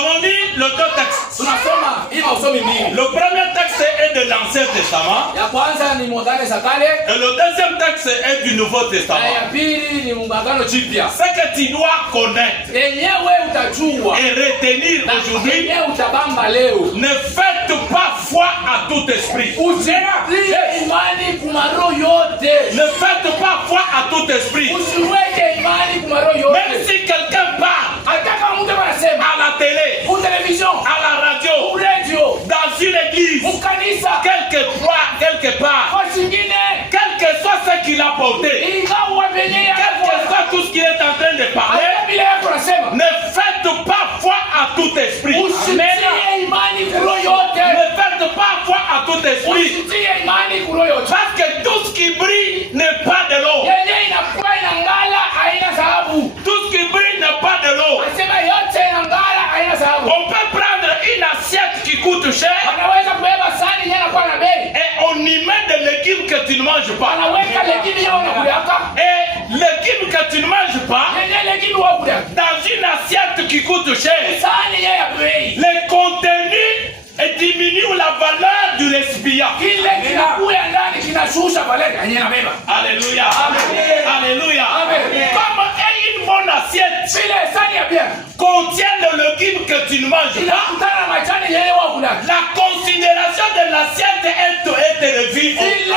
avons dit le deux textes. Tunasoma hivyo usomi mbili. Le premier texte est de l'Ancien Testament. Ya kwanza ni Agano za Kale. Et le deuxième texte est du Nouveau Testament. Na ya pili ni Agano Jipya. Ce que tu dois connaître Yenyewe utajua et retenir aujourd'hui, yenyewe utabamba leo. ne faites pas foi à tout esprit. Usitie imani kumaro yote. Ne faites pas foi à tout esprit. Usiweke imani kumaro yote. Même si quelqu'un parle hata kama mtu anasema à la télé, au télévision, à la radio, radio, dans une église, mukanisa, quelque part, kwa zingine, quel que soit ce qu'il a porté, ingawa venye quel que soit tout ce qu'il est en train de parler, bila yako nasema ne faites pas foi à tout esprit. Usitie imani kulo yote. Ne faites pas foi à tout esprit. Usitie imani kulo yote. Parce que tout ce qui brille n'est pas de l'eau. Yenye inakuwa inangala haina sababu. Tout ce qui brille n'est pas de l'eau. Anasema yote inangala haina sababu. On peut prendre une assiette qui coûte cher. Anaweza kubeba sahani yenye inakuwa na bei. Et on y met de légumes que tu ne manges pas. Anaweka légumes yao na kuliaka. Et légumes que tu ne manges pas. Yenye légumes wao kuliaka. Dans une assiette qui coûte cher. Sahani yenye ya bei. Le contenu diminue la valeur du récipient. Kile kinakuwa ndani kinashusha valeur yenye inabeba. Alléluia. Amen. Alléluia. Amen. Comme une bonne assiette Vile sahani ya bien contient le légume que tu ne manges pas. inakutana na majani yenye wao kuliaka. La considération de l'assiette est revue. Vile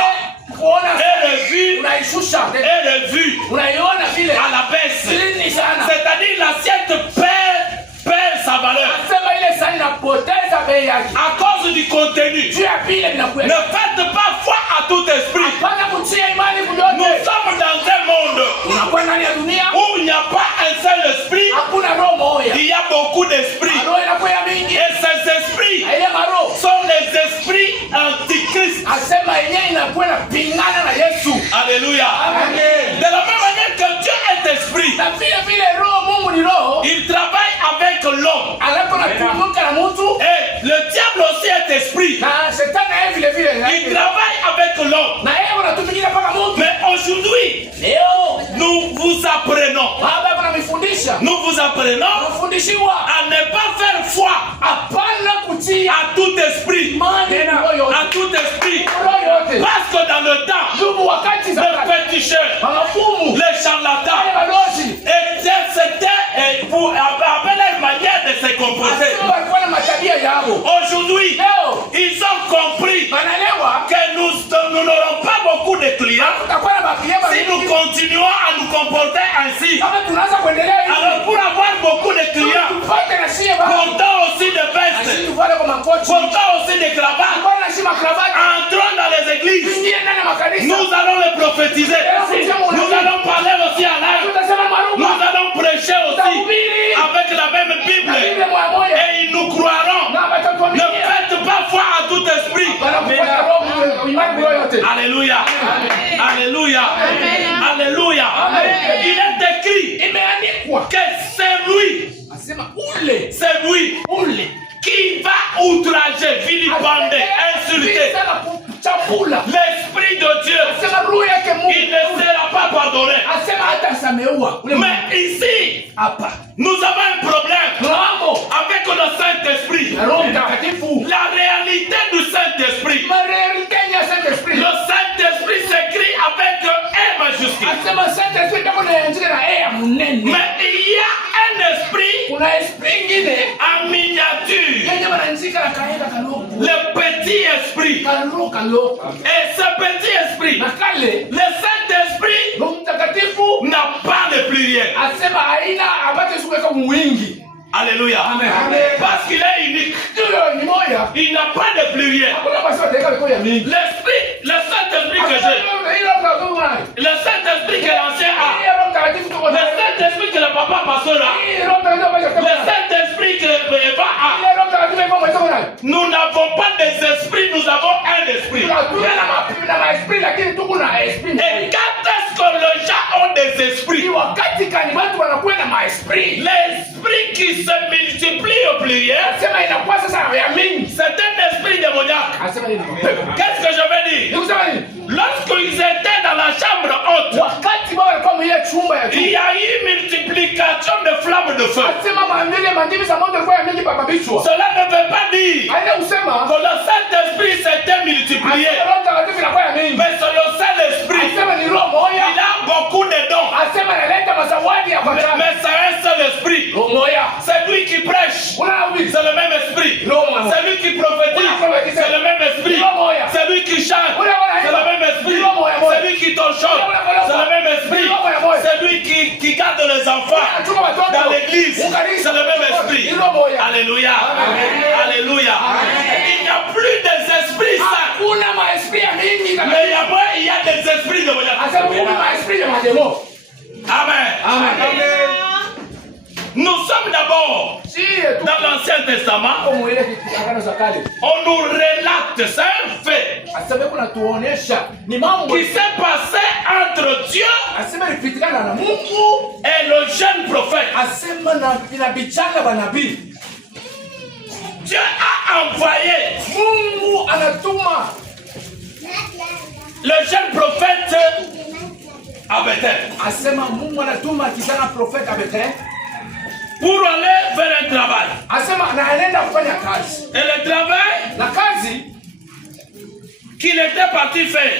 kuona Est revue. unaishusha. Est revue Unaiona vile à la baisse. chini sana. C'est-à-dire l'assiette perd sa valeur. Anasema ile sahani inapoteza bei yake. À cause du contenu. Juu ya vile vinakuwa. Ne faites pas foi à tout esprit. Hapana kutia imani Nous kuyote. sommes dans un monde Unakuwa ndani ya dunia. où il n'y a pas un seul esprit. Hakuna roho moja. Il y a beaucoup d'esprits. Roho inakuwa ya mingi. Et ces esprits Na ile maroho sont les esprits antichrist. asema yenyewe inakuwa inapingana na Yesu. Alléluia. Amen. De la même manière que Dieu est esprit, Na vile vile roho Mungu ni roho. il travaille avec l'homme. Alafu anatumika na mtu. Et le diable aussi est esprit. Na shetani naye vile vile. Il travaille avec l'homme. Na yeye anatumika mpaka mtu. Mais aujourd'hui, Leo nous vous apprenons. baba anamifundisha. Nous vous apprenons Anafundishiwa à ne pas faire foi hapana kutia à tout esprit. imani roho yote. À tout esprit. Roho yote. Parce que dans le temps, Ndugu wakati za les féticheurs, wanafumu les charlatans, wale wadozi c'était pour appeler une manière de se comporter. walikuwa na matabia yao. Aujourd'hui, Leo ils ont compris wanaelewa que nous n'aurons pas beaucoup de clients tutakuwa na bakliema si nous continuons à nous comporter ainsi. kama tunaanza kuendelea hivi. Alors pour avoir beaucoup de clients, Tupate na sie baba. portant aussi des vestes, Sisi tuvale kwa makoti. portant aussi des cravates, Tuvale na shima kravati. entrons dans les églises. Tuingie ndani ya makanisa. Nous allons les prophétiser. Nous allons parler aussi à l'âme. Tutasema Nous maruba. allons prêcher aussi avec la même Bible. Biblia moja moja. Et ils nous croiront. Na batatuamini. Ne faites pas foi à tout esprit. Wanafuata roho imani roho yote. Alléluia. Alléluia. Alléluia. Il est écrit Imeandikwa. que c'est lui, Asema ule. c'est lui Ule. qui va outrager, vilipender, insulter Chapula. l'Esprit de Dieu. Asema roho yake Il Mungu. ne sera pas pardonné. Asema hata sameua. Ule Mais ici, hapa. nous avons un problème Kuna mambo. avec le Saint-Esprit. Na Roho Mtakatifu. La réalité du Saint-Esprit. Marelite ya Saint-Esprit. Le Saint-Esprit s'écrit avec un majuscule. Asema Saint-Esprit ndako naandika na ya munene. Mais il y a un esprit Kuna esprit ingine. en miniature. Yenye wanaandika na kaenda kaloko. Le petit esprit. Kaloko. Et ce petit esprit, Na kale. le Saint-Esprit Roho Mtakatifu. n'a pas de pluriel. Asema haina ambacho sikuweka mwingi. Alléluia. Amen. Parce qu'il est unique. Ndio ni moja. Il n'a pas de pluriel. Hakuna maswali dakika liko ya mingi. L'esprit, le Saint-Esprit que j'ai, le Saint-Esprit que l'ancien a, le Saint-Esprit que le papa pasteur a, le Saint-Esprit que Eva a. Nous n'avons pas des esprits, nous avons un esprit. Et quand est-ce que les gens ont des esprits? L'esprit qui se multiplie au pluriel, c'est un esprit démoniaque. Qu'est-ce que je veux dire? Lorsqu'ils étaient dans la chambre haute, wakati wao walikuwa mwenye chumba ya juu, il y a eu multiplication de flammes de feu. asema mandimi za moto yalikuwa yamengi baba bichwa. Cela ne veut pas dire Haina kusema que le Saint-Esprit s'était multiplié. asema Roho Mtakatifu inakuwa ya mingi. Mais c'est le Saint-Esprit. Asema ni roho moja. Il a beaucoup de dons. Asema analeta mazawadi ya kwa chama. Mais c'est un seul esprit. Roho moja. C'est lui qui prêche. Unahubiri. C'est le même esprit. C'est lui qui prophétise. C'est le même esprit. C'est lui qui chante. C'est le même esprit. C'est lui qui t'enchante. C'est le même esprit. C'est lui qui garde les enfants dans l'église. C'est le même esprit. Alléluia. Alléluia. Il n'y a plus des esprits saints. Mais il y a des esprits de Amen. Amen. Nous sommes d'abord dans l'Ancien Testament. On nous relate, c'est un fait qui s'est passé entre Dieu et le jeune prophète. Dieu a envoyé le jeune prophète à Bethel pour aller faire un travail. Et le travail qu'il était parti faire,